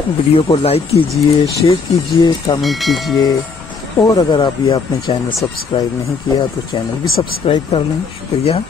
Video को like कीजिए, share कीजिए, कमेंट कीजिए और अगर अभी आपने चैनल सब्सक्राइब नहीं किया तो चैनल भी सब्सक्राइब कर लें। शुक्रिया।